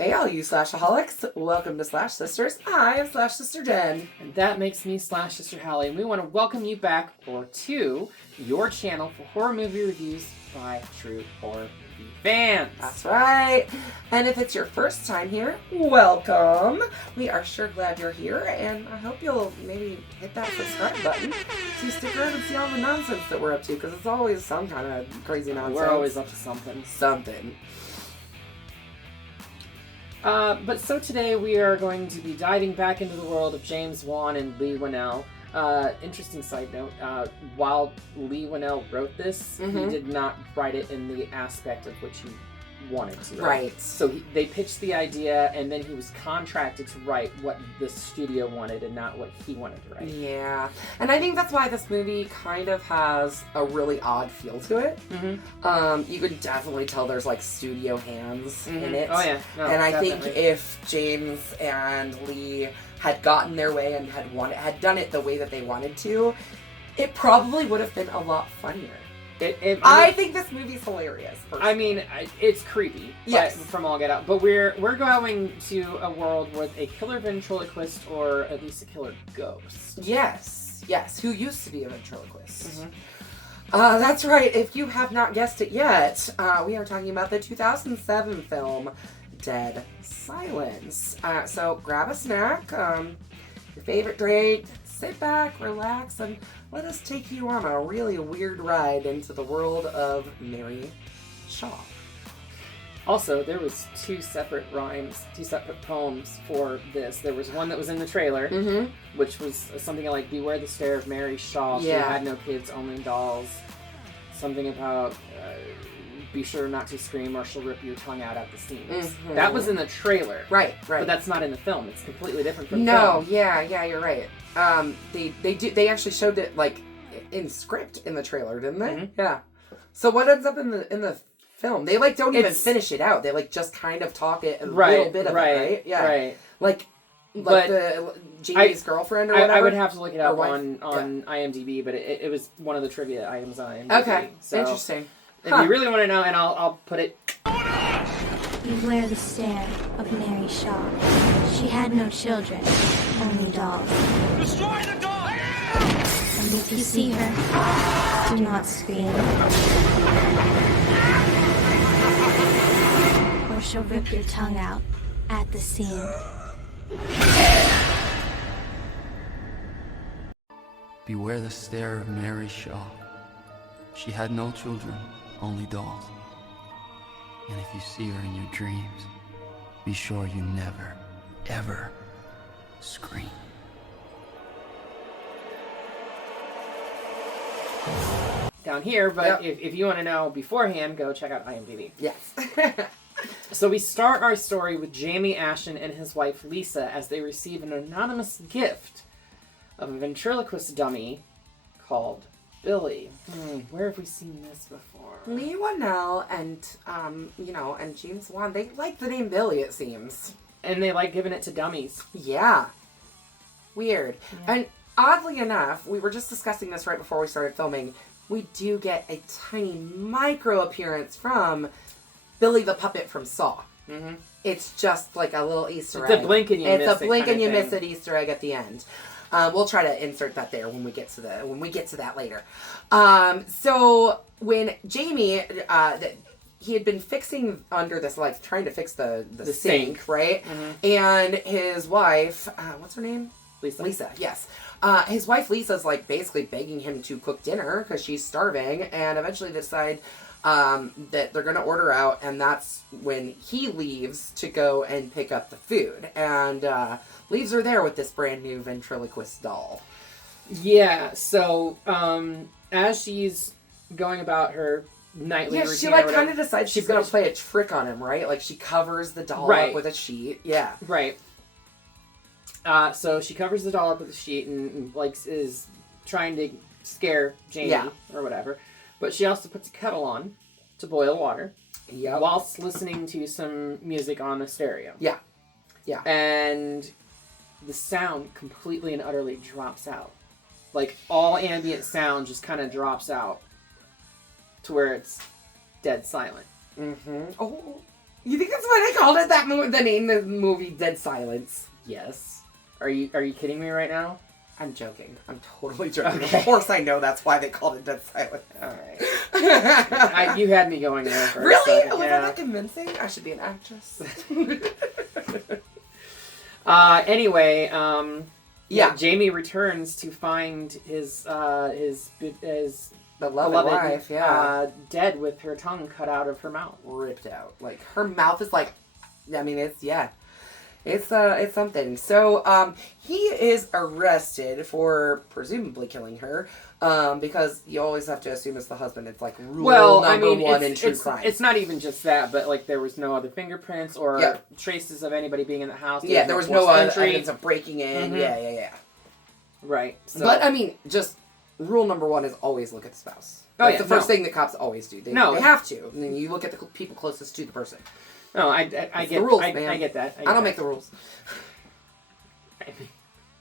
Hey all you Slashaholics, welcome to Slash Sisters. I am Slash Sister Jen. And that makes me Slash Sister Hallie, and we want to welcome you back, or to, your channel for horror movie reviews by true horror movie fans. That's right. And if it's your first time here, welcome. We are sure glad you're here, and I hope you'll maybe hit that subscribe button so you stick around and see all the nonsense that we're up to, because it's always some kind of crazy nonsense. We're always up to something. But so today we are going to be diving back into the world of James Wan and Leigh Whannell. Interesting side note, while Leigh Whannell wrote this, he did not write it in the aspect of which he wanted to. Right. So they pitched the idea, and then he was contracted to write what the studio wanted and not what he wanted to write. Yeah. And I think that's why this movie kind of has a really odd feel to it. You could definitely tell there's like studio hands in it. Oh yeah. No, and I definitely. think if James and Leigh had gotten their way and had done it the way that they wanted to, it probably would have been a lot funnier. I think this movie's hilarious. Personally. I mean, it's creepy. Yes. From all get out. But we're going to a world with a killer ventriloquist, or at least a killer ghost. Yes. Who used to be a ventriloquist. That's right. If you have not guessed it yet, we are talking about the 2007 film Dead Silence. So grab a snack, your favorite drink, sit back, relax, and let us take you on a really weird ride into the world of Mary Shaw. Also, there was two separate poems for this. There was one that was in the trailer, which was something like, "Beware the stare of Mary Shaw. She had no kids, only dolls." Something about, "Be sure not to scream or she'll rip your tongue out at the seams." That was in the trailer. Right. But that's not in the film. It's completely different from the film. Yeah, you're right. They actually showed it like in script in the trailer, didn't they? Yeah. So what ends up in the film? They like don't even finish it out. They like just kind of talk it a little bit of it, right? Yeah. Right. Like the Jamie's girlfriend or whatever. I would have to look it up on IMDb, but it was one of the trivia items on IMDb. Okay. So interesting. If you really want to know, and I'll put it. Beware the stare of Mary Shaw. She had no children, only dolls. Destroy the doll! And if you see her, do not scream. Or she'll rip your tongue out at the seam. Beware the stare of Mary Shaw. She had no children, only dolls. And if you see her in your dreams, be sure you never, ever scream. Down here, but if you want to know beforehand, go check out IMDb. Yes. So we start our story with Jamie Ashton and his wife Lisa as they receive an anonymous gift of a ventriloquist dummy called Billy. Where have we seen this before? Leigh Whannell and James Wan, they like the name Billy, it seems. And they like giving it to dummies. Yeah. Weird. Yeah. And oddly enough, we were just discussing this right before we started filming, we do get a tiny micro appearance from Billy the Puppet from Saw. It's just like a little Easter egg. It's a blink and you miss it. It's a blink and you miss it Easter egg at the end. We'll try to insert that there when we get to that later. So when Jamie, he had been fixing under this, like trying to fix the sink, right? And his wife, what's her name? Lisa, yes. His wife Lisa's like basically begging him to cook dinner because she's starving, and eventually they decide that they're going to order out, and that's when he leaves to go and pick up the food, and leaves her there with this brand new ventriloquist doll. Yeah, so as she's going about her nightly routine, she like kind of decides she's going to play a trick on him, right? Like she covers the doll up with a sheet. Yeah. Right. So she covers the doll up with a sheet and like is trying to scare Jamie or whatever. But she also puts a kettle on to boil water whilst listening to some music on a stereo. Yeah. And the sound completely and utterly drops out. Like, all ambient sound just kind of drops out to where it's dead silent. Oh. You think that's why they called it that movie? The name of the movie, Dead Silence. Yes. Are you kidding me right now? I'm joking. I'm totally joking. Okay. Of course I know that's why they called it Dead Silence. Alright. You had me going there for Really? a second. Was Yeah. that convincing? I should be an actress. Anyway, Yeah. Jamie returns to find his Beloved wife, dead with her tongue cut out of her mouth. Ripped out. Like, her mouth is like, I mean, it's, yeah. It's something. So, he is arrested for presumably killing her, because you always have to assume it's the husband. It's like rule number one in true crime. It's not even just that, but like there was no other fingerprints or traces of anybody being in the house. There was no evidence of breaking in. Mm-hmm. Yeah. Right. So. But, I mean, just rule number one is always look at the spouse. That's the first thing that cops always do. They have to. And then you look at the people closest to the person. No, I get the rules, I man. get that. I don't make the rules.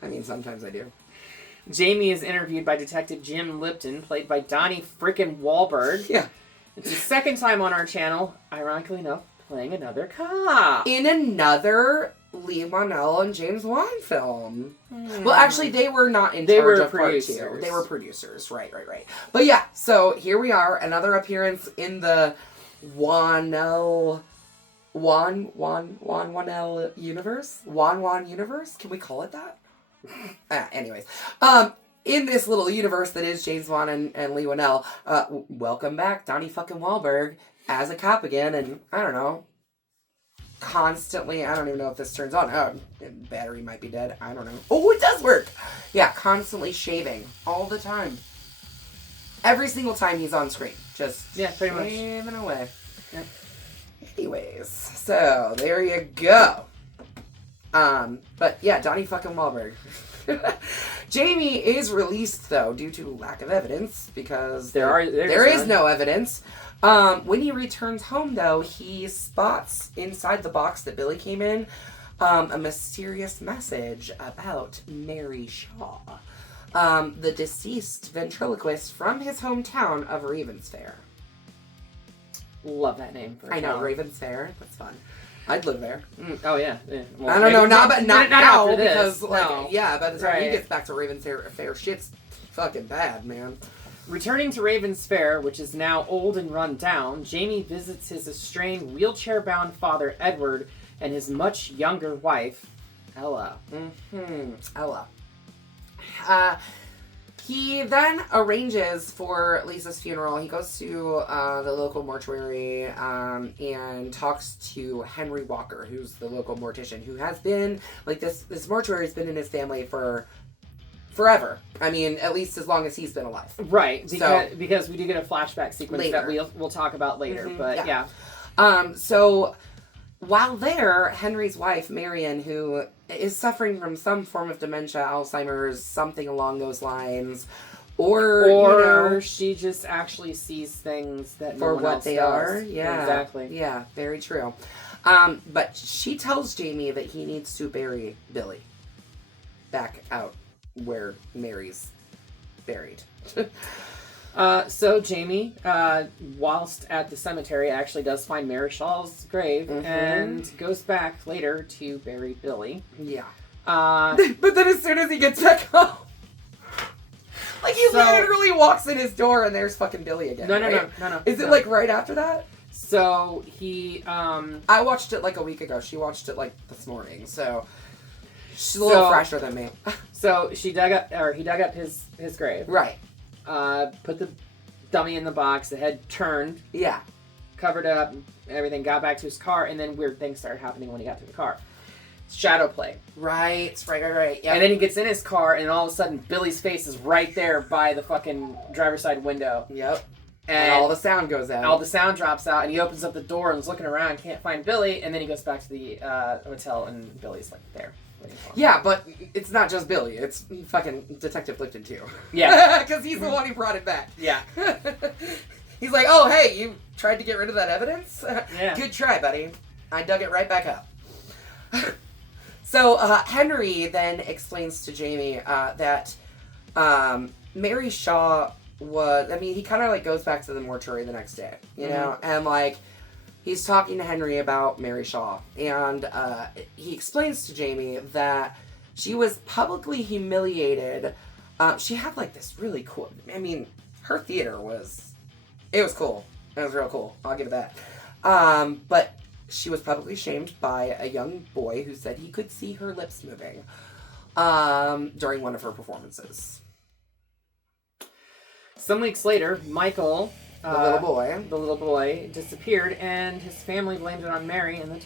I mean, sometimes I do. Jamie is interviewed by Detective Jim Lipton, played by Donnie frickin' Wahlberg. Yeah. It's his second time on our channel, ironically enough, playing another cop. In another Leigh, Whannell, and James Wan film. Well, actually, they were not in charge of part two. They were producers. Right. But yeah, so here we are. Another appearance in the Whannell universe? Whan universe? Can we call it that? Anyways. In this little universe that is James Wan and Leigh Whannell, welcome back, Donnie fucking Wahlberg as a cop again, and I don't know, constantly, I don't even know if this turns on. Oh, battery might be dead. I don't know. Oh, it does work! Yeah, constantly shaving. All the time. Every single time he's on screen. Just pretty much. shaving away. Yep. Anyways, so there you go. But yeah, Donnie fucking Wahlberg. Jamie is released though due to lack of evidence because there is no evidence. When he returns home though, he spots inside the box that Billy came in a mysterious message about Mary Shaw, the deceased ventriloquist from his hometown of Ravensfair. Love that name. I know, Ravensfair. That's fun. I'd live there. Oh yeah. Well, I don't know, not now after this, because no. by the time he gets back to Ravensfair, shit's fucking bad, man. Returning to Ravensfair, which is now old and run down, Jamie visits his estranged, wheelchair-bound father Edward and his much younger wife Ella. Ella. He then arranges for Lisa's funeral. He goes to the local mortuary and talks to Henry Walker, who's the local mortician, who has been, like, this mortuary has been in his family for forever. I mean, at least as long as he's been alive. Right, because we do get a flashback sequence later that we'll talk about later, but yeah. So while there, Henry's wife, Marion, who is suffering from some form of dementia, Alzheimer's, something along those lines, or she just actually sees things that for no one what else they does. are. Yeah, exactly. Yeah, very true. But she tells Jamie that he needs to bury Billy back out where Mary's buried. So Jamie, whilst at the cemetery, actually does find Mary Shaw's grave and goes back later to bury Billy. Yeah. But then as soon as he gets back home, like he literally walks in his door and there's fucking Billy again. No. Is it like right after that? So he, I watched it like a week ago. She watched it like this morning, so she's a little fresher than me. So he dug up his grave. Right. Put the dummy in the box, the head turned. Yeah. Covered up, everything, got back to his car, and then weird things started happening when he got to the car. Shadow play. Right. Yep. And then he gets in his car, and all of a sudden, Billy's face is right there by the fucking driver's side window. Yep. And all the sound goes out. All the sound drops out, and he opens up the door and is looking around, can't find Billy, and then he goes back to the hotel, and Billy's like there. Yeah, but it's not just Billy. It's fucking Detective Lipton, too. Yeah. Because he's the one who brought it back. Yeah. He's like, oh, hey, you tried to get rid of that evidence? Yeah. Good try, buddy. I dug it right back up. So, Henry then explains to Jamie that Mary Shaw was... I mean, he kind of, like, goes back to the mortuary the next day, you know? And, like... he's talking to Henry about Mary Shaw, and he explains to Jamie that she was publicly humiliated. She had like this really cool, I mean, her theater was cool. It was real cool. I'll give it that. But she was publicly shamed by a young boy who said he could see her lips moving during one of her performances. Some weeks later, Michael, The little boy, disappeared, and his family blamed it on Mary, and the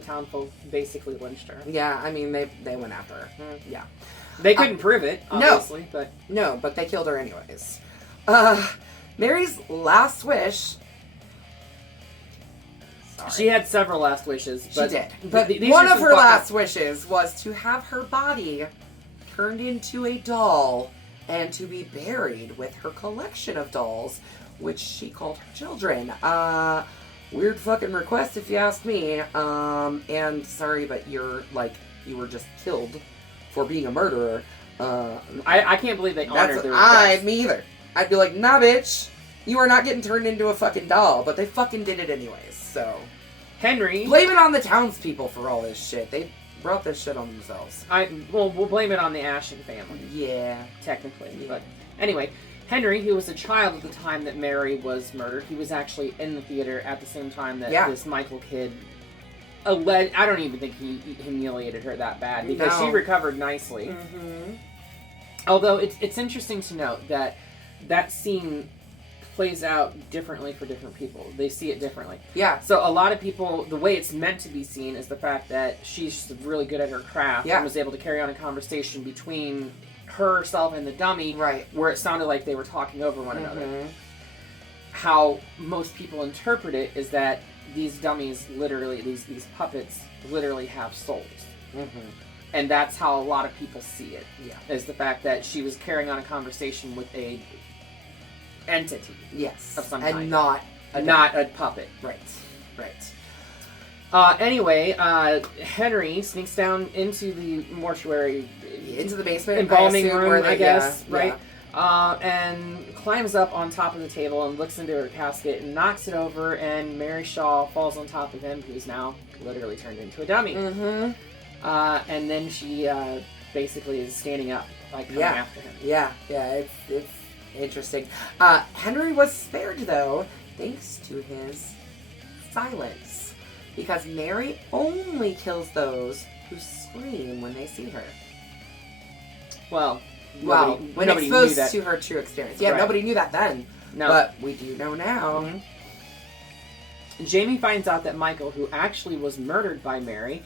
townfolk basically lynched her. Yeah, I mean, they went after her. Yeah. They couldn't prove it, obviously, but... No, but they killed her anyways. Mary's last wish... Sorry. She had several last wishes. But she did. But one of her last wishes was to have her body turned into a doll and to be buried with her collection of dolls, which she called her children. Weird fucking request if you ask me. And sorry, but you were just killed for being a murderer. I can't believe they honored the request. Me either. I'd be like, nah, bitch. You are not getting turned into a fucking doll. But they fucking did it anyways, so. Henry. Blame it on the townspeople for all this shit. They brought this shit on themselves. We'll blame it on the Ashen family. Yeah. Technically. Yeah. But anyway, Henry, who was a child at the time that Mary was murdered, he was actually in the theater at the same time that this Michael kid I don't even think he humiliated her that bad, because she recovered nicely. Mm-hmm. Although it's interesting to note that scene plays out differently for different people. They see it differently. Yeah. So a lot of people, the way it's meant to be seen is the fact that she's really good at her craft and was able to carry on a conversation between herself and the dummy, right, where it sounded like they were talking over one another. How most people interpret it is that these dummies literally, these puppets literally have souls. And that's how a lot of people see it. Yeah. Is the fact that she was carrying on a conversation with a entity. Yes. Of some and kind. Not a puppet. Right. Anyway, Henry sneaks down into the mortuary. Into the basement. Embalming room, I guess. Yeah, right? Yeah. And climbs up on top of the table and looks into her casket and knocks it over, and Mary Shaw falls on top of him, who's now literally turned into a dummy. And then she basically is standing up, like coming after him. Yeah, it's interesting. Henry was spared, though, thanks to his silence. Because Mary only kills those who scream when they see her. Well, when exposed to her true experience. Yeah, nobody knew that then. No. But we do know now. Jamie finds out that Michael, who actually was murdered by Mary,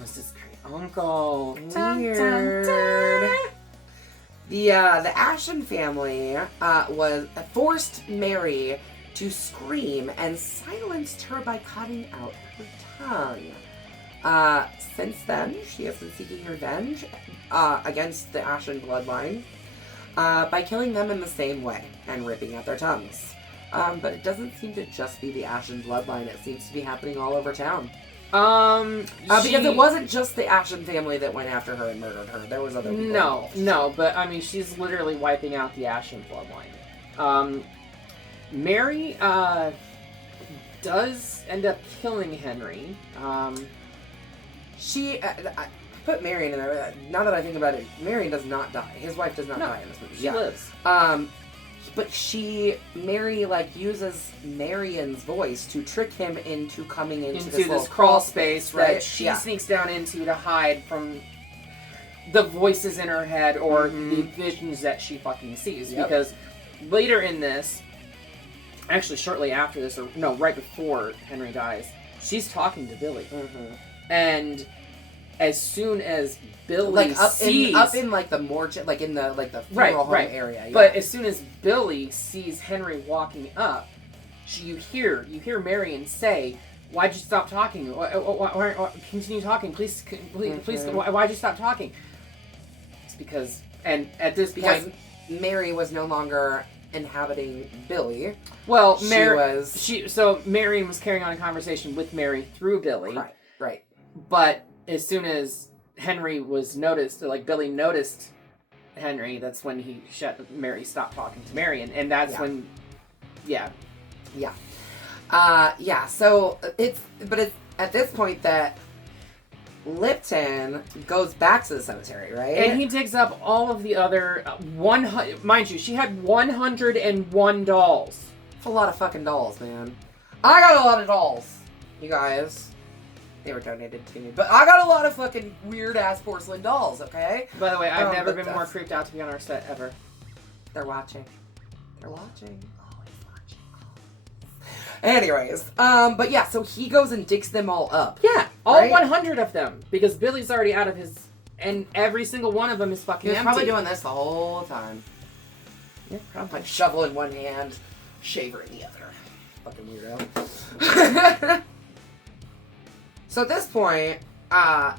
was his great uncle. Weird. The Ashen family forced Mary to scream and silenced her by cutting out her tongue. Since then, she has been seeking revenge against the Ashen bloodline by killing them in the same way and ripping out their tongues. But it doesn't seem to just be the Ashen bloodline. It seems to be happening all over town. Because it wasn't just the Ashen family that went after her and murdered her. There was other people. No, but I mean, she's literally wiping out the Ashen bloodline. Mary does end up killing Henry. I put Marion in there. Now that I think about it, Marion does not die. His wife does not die in this movie. She lives. But Mary uses Marion's voice to trick him into coming into this crawl space, right? She sneaks down into to hide from the voices in her head or the visions that she fucking sees. Because later in this, actually shortly after this, or no, right before Henry dies, she's talking to Billy. And as soon as Billy sees up in the morgue, in the funeral home area. Yeah. But as soon as Billy sees Henry walking up, you hear Marion say, "Why'd you stop talking? Why, continue talking, please. Why'd you stop talking?" It's because, and at this point, Mary was no longer inhabiting Billy. Well, so Marion was carrying on a conversation with Mary through Billy. Right. But as soon as Henry was noticed, Billy noticed Henry, that's when Mary stopped talking to Marion, and that's when, Yeah, so it's at this point that Lipton goes back to the cemetery, right? And he digs up all of the other 100. Mind you, she had 101 dolls. It's a lot of fucking dolls, man. I got a lot of dolls, you guys. They were donated to me, but I got a lot of fucking weird ass porcelain dolls. Okay. By the way, I've never been more creeped out to be on our set ever. They're watching. They're watching. Always watching. Anyways, but yeah, so he goes and digs them all up. Yeah, all right? 100 of them, because Billy's already out of his, and every single one of them is fucking He was empty. probably doing this the whole time. Yeah, probably. Like shovel in one hand, shaver in the other. Fucking weirdo. So at this point,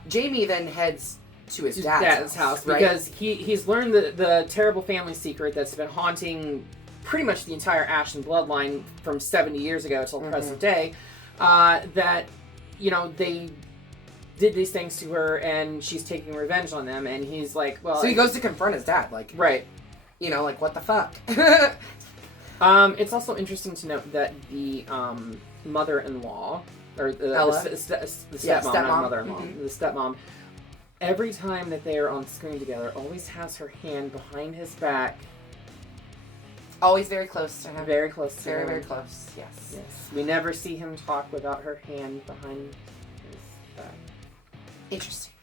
Jamie then heads to his dad's house, right? Because he's learned the terrible family secret that's been haunting pretty much the entire Ashton bloodline from 70 years ago till present day. That, you know, they did these things to her and she's taking revenge on them. And he's like, well... So he goes to confront his dad, like... Right. You know, like, what the fuck? It's also interesting to note that the mother-in-law... Or the stepmom, not mother-in-law. Mm-hmm. The stepmom. Every time that they are on screen together, always has her hand behind his back. Always very close to him. Very close to very, him. Very close, yes. Yes. We never see him talk without her hand behind his back. Interesting.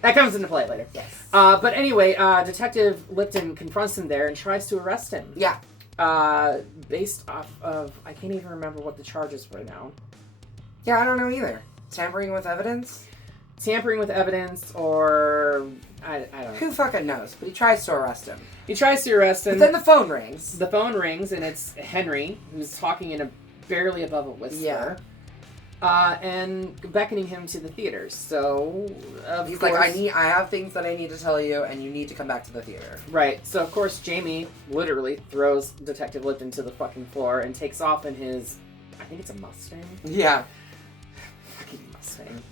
That comes into play later. Yes. But anyway, Detective Lipton confronts him there and tries to arrest him. Yeah. Based off of... I can't even remember what the charges were now. Yeah, I don't know either. Tampering with evidence? Tampering with evidence, or... I don't know. Who fucking knows? But he tries to arrest him. He tries to arrest him. But then the phone rings. The phone rings, and it's Henry, who's talking in a barely above a whisper. Yeah. And beckoning him to the theater. So, he's course, like, I have things that I need to tell you, and you need to come back to the theater. Right. So, of course, Jamie literally throws Detective Lipton to the fucking floor and takes off in his... I think it's a Mustang. Yeah. Mustang.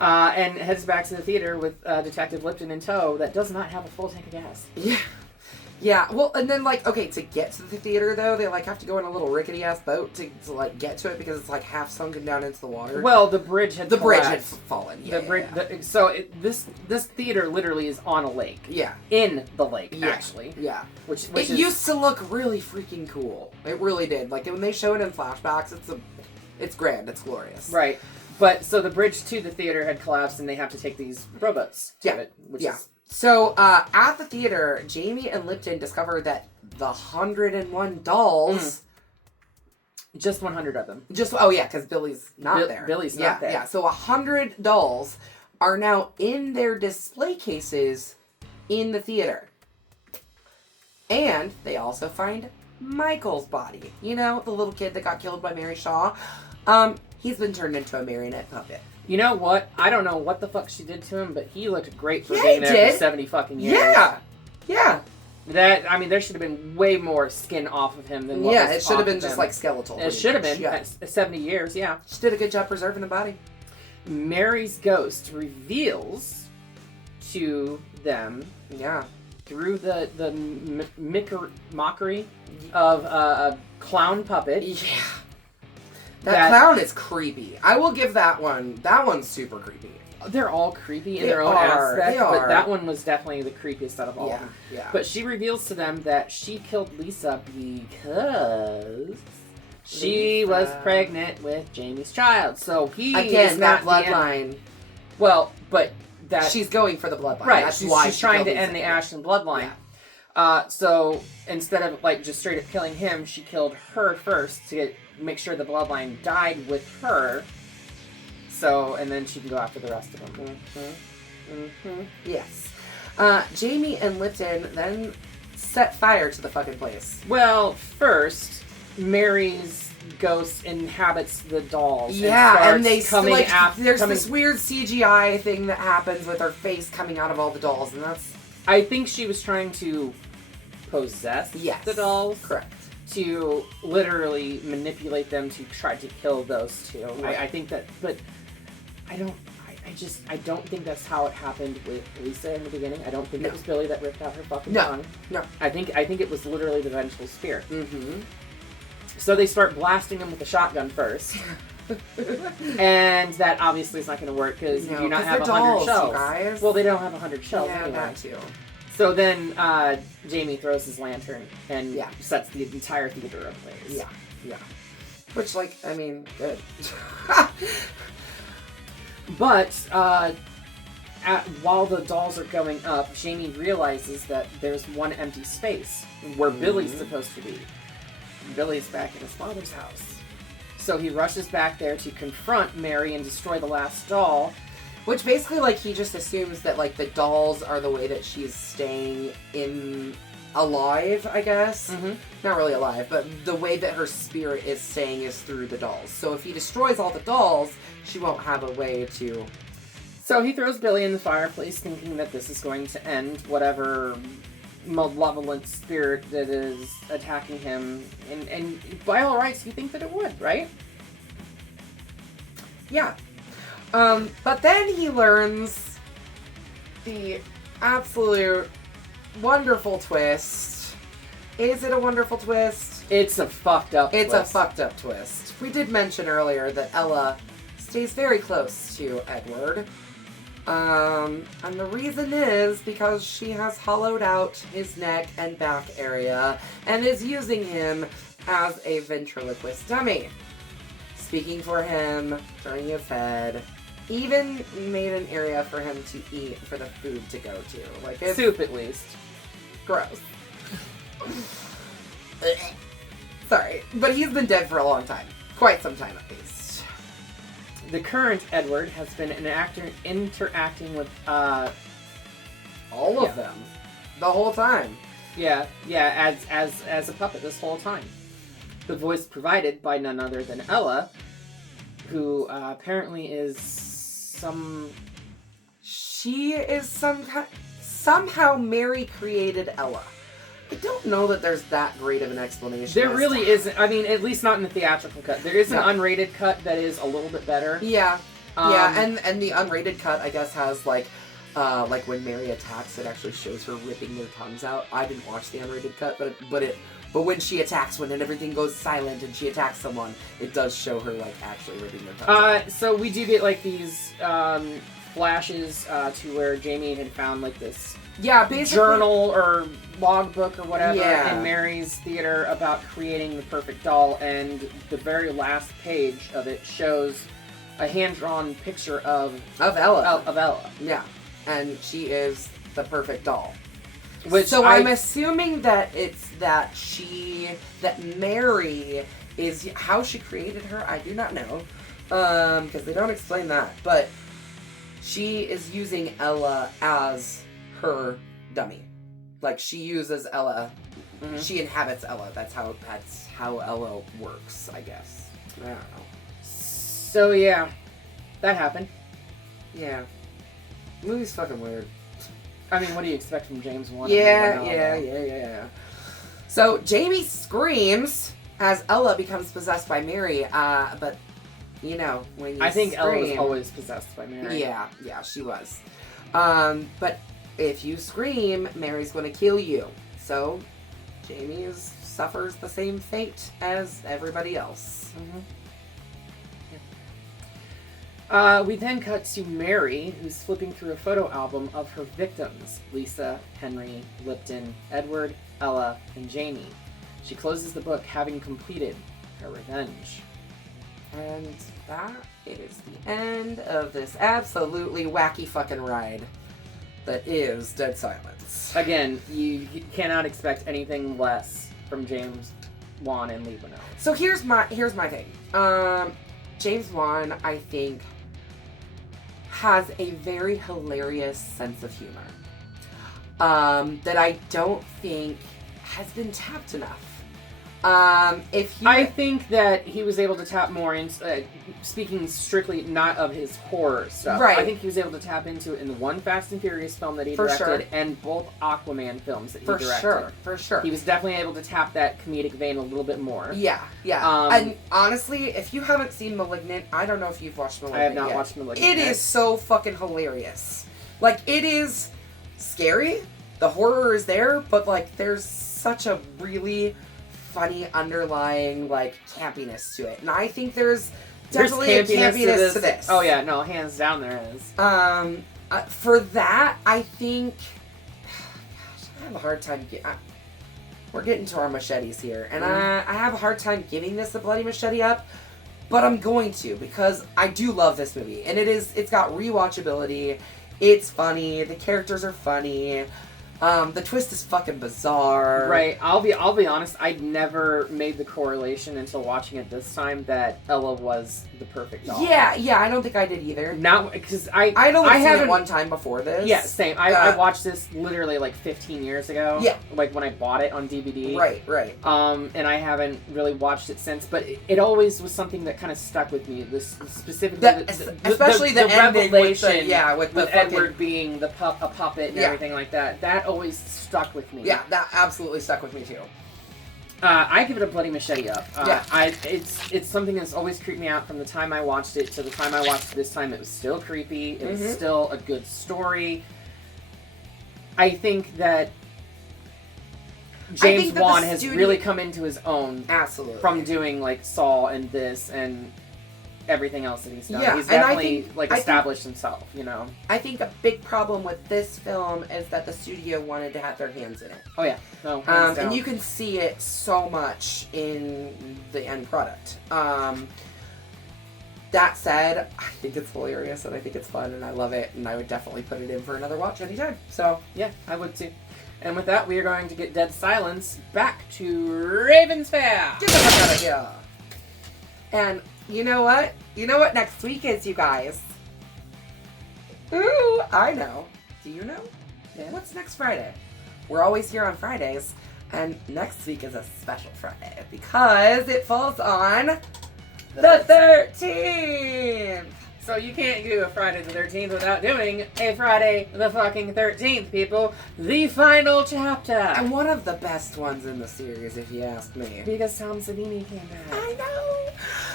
And heads back to the theater with Detective Lipton in tow that does not have a full tank of gas. Yeah. Yeah, well, and then, like, okay, to get to the theater, though, they, like, have to go in a little rickety-ass boat to like, get to it because it's, like, half sunken down into the water. Well, the bridge had fallen, yeah. This theater literally is on a lake. Yeah. In the lake, actually. Yeah. Which it used to look really freaking cool. It really did. Like, when they show it in flashbacks, it's grand. It's glorious. Right. But, so the bridge to the theater had collapsed, and they have to take these rowboats to it. Which is... So, at the theater, Jamie and Lipton discover that the 101 dolls... Just 100 of them. Because Billy's not there. Billy's not there. Yeah, so 100 dolls are now in their display cases in the theater. And they also find Michael's body. You know, the little kid that got killed by Mary Shaw. He's been turned into a marionette puppet. You know what? I don't know what the fuck she did to him, but he looked great for being there for 70 fucking years. Yeah. Yeah. There should have been way more skin off of him than what was it should have been just like skeletal. It should have been. Yeah. 70 years, yeah. She did a good job preserving the body. Mary's ghost reveals to them, through the mockery of a clown puppet. Yeah. That clown is creepy. I will give that one. That one's super creepy. They're all creepy in their own aspect, but that one was definitely the creepiest out of all of them. Yeah. But she reveals to them that she killed Lisa because she was pregnant with Jamie's child. So he is not that bloodline. Well, but that she's going for the bloodline. Right. That's She's trying to end the Ashton bloodline. Yeah. So instead of like just straight up killing him, she killed her first to make sure the bloodline died with her. So, and then she can go after the rest of them. Yes. Jamie and Lipton then set fire to the fucking place. Well, first, Mary's ghost inhabits the dolls. Yeah, and they coming like there's this weird CGI thing that happens with her face coming out of all the dolls, and that's... I think she was trying to possess the dolls. Correct. To literally manipulate them to try to kill those two. Right. I think that, but I don't think that's how it happened with Lisa in the beginning. I don't think it was Billy that ripped out her fucking tongue. No. I think it was literally the vengeful spirit. Mm-hmm. So they start blasting him with a shotgun first. And that obviously is not going to work because you do not have 100 shells. Guys. Well, they don't have 100 shells yeah, anyway. That too. So then Jamie throws his lantern and sets the entire theater ablaze. Yeah. Which, like, I mean, good. But while the dolls are going up, Jamie realizes that there's one empty space where Billy's supposed to be. Billy's back at his father's house. So he rushes back there to confront Mary and destroy the last doll. Which basically, like, he just assumes that, like, the dolls are the way that she's staying alive, I guess. Mm-hmm. Not really alive, but the way that her spirit is staying is through the dolls. So if he destroys all the dolls, she won't have a way to... So he throws Billy in the fireplace, thinking that this is going to end whatever malevolent spirit that is attacking him. And by all rights, you think that it would, right? Yeah. But then he learns the absolute wonderful twist. Is it a wonderful twist? It's a fucked up twist. It's a fucked up twist. We did mention earlier that Ella stays very close to Edward. And the reason is because she has hollowed out his neck and back area and is using him as a ventriloquist dummy. Speaking for him, turning his head, even made an area for him to eat, for the food to go to. Like, it's soup, at least. Gross. Sorry, but he's been dead for a long time. Quite some time, at least. The current Edward has been an actor interacting with all of them the whole time. Yeah, as a puppet this whole time. The voice provided by none other than Ella, who apparently is some... She is somehow Mary created Ella. I don't know that there's that great of an explanation. There really isn't. I mean, at least not in the theatrical cut. There is an unrated cut that is a little bit better. Yeah. And the unrated cut, I guess, has like when Mary attacks, it actually shows her ripping their tongues out. I didn't watch the unrated cut, but when she attacks, when everything goes silent and she attacks someone, it does show her like actually ripping their tongues out. So we do get like these flashes to where Jamie had found like this basically journal or logbook or whatever in Mary's theater about creating the perfect doll, and the very last page of it shows a hand-drawn picture of Ella. Of Ella. Yeah, and she is the perfect doll. I'm assuming that it's that Mary is how she created her. I do not know, because they don't explain that. But she is using Ella as her dummy. Like, she uses Ella. Mm-hmm. She inhabits Ella. That's how Ella works, I guess. I don't know. So yeah, that happened. Yeah, the movie's fucking weird. I mean, what do you expect from James Wan? Yeah. So Jamie screams as Ella becomes possessed by Mary. But you know, when you I think scream, Ella was always possessed by Mary. Yeah, she was. But if you scream, Mary's going to kill you. So Jamie suffers the same fate as everybody else. Mm-hmm. We then cut to Mary, who's flipping through a photo album of her victims: Lisa, Henry, Lipton, Edward, Ella, and Jamie. She closes the book, having completed her revenge. And that is the end of this absolutely wacky fucking ride that is Dead Silence. Again, you cannot expect anything less from James Wan and Leigh Whannell. So here's my thing. James Wan, I think, has a very hilarious sense of humor that I don't think has been tapped enough. I think that he was able to tap more into, speaking strictly not of his horror stuff. Right. I think he was able to tap into it in the one Fast and Furious film that he directed and both Aquaman films that he directed. For sure. He was definitely able to tap that comedic vein a little bit more. Yeah. And honestly, if you haven't seen Malignant, I don't know if you've watched Malignant. I have not watched Malignant. It is so fucking hilarious. Like, it is scary. The horror is there, but like, there's such a really funny underlying, like, campiness to it. And I think there's definitely a campiness to this. Oh, yeah. No, hands down there is. For that, I think... Gosh, I have a hard time... We're getting to our machetes here. And I have a hard time giving this a bloody machete up. But I'm going to, because I do love this movie. And it's got rewatchability. It's funny. The characters are funny. The twist is fucking bizarre. Right. I'll be honest. I never made the correlation until watching it this time that Ella was the perfect doll. Yeah. I don't think I did either. Now, because I seen it one time before this. Yeah, same. I watched this literally like 15 years ago. Yeah. Like when I bought it on DVD. Right. And I haven't really watched it since, but it always was something that kind of stuck with me. This specifically, especially the revelation with the Edward being a puppet and everything like that. That always stuck with me. Yeah, that absolutely stuck with me too. I give it a bloody machete up. It's something that's always creeped me out from the time I watched it to the time I watched it this time. It was still creepy. It was still a good story. I think that James Wan has really come into his own. Absolutely. From doing like Saw and this and everything else that he's done. Yeah, he's definitely established himself, you know. I think a big problem with this film is that the studio wanted to have their hands in it. Oh yeah. No, and you can see it so much in the end product. That said, I think it's hilarious and I think it's fun and I love it and I would definitely put it in for another watch anytime. So yeah, I would too. And with that, we are going to get dead silence back to Raven's Fair. Get the fuck out of here. And you know what? You know what next week is, you guys? Ooh, I know. Do you know? Yeah. What's next Friday? We're always here on Fridays, and next week is a special Friday because it falls on the 13th. So you can't do a Friday the 13th without doing a Friday the fucking 13th, people. The final chapter. And one of the best ones in the series, if you ask me. Because Tom Savini came back. I know.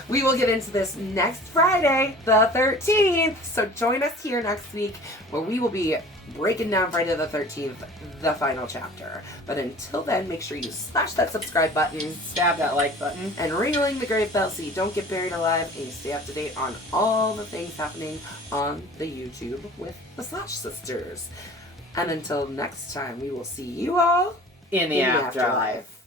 We will get into this next Friday, the 13th. So join us here next week where we will be breaking down Friday the 13th, the final chapter. But until then, make sure you smash that subscribe button, stab that like button, and ring the great bell so you don't get buried alive and you stay up to date on all the things happening on the YouTube with the Slash Sisters. And until next time, we will see you all in the afterlife.